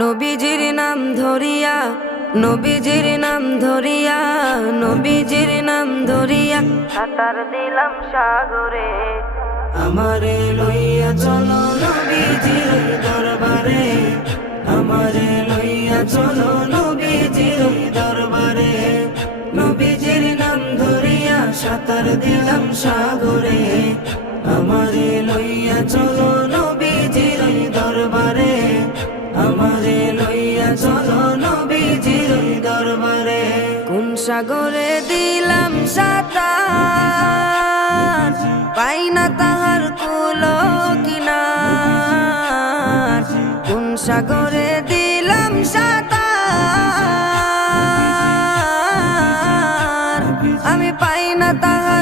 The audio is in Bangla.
নবীজির নাম ধরিয়া, নবীজির নাম ধরিয়া, নবীজির নাম ধরিয়া সাঁতার দিলাম সাগরে। আমারে লইয়া চলো নবীজির দরবারে, আমারে লইয়া চলো নবীজির দরবারে। নবীজির নাম ধরিয়া সাঁতার দিলাম সাগরে। আমারে লইয়া চলো নবীজির দরবারে, আমারে লইয়া চলো নবীজির দরবারে। কোন সাগরে দিলাম সাঁতার, পাই না তাহার কুলো কিনার। কোন সাগরে দিলাম সাঁতার, আমি পাই না তাহার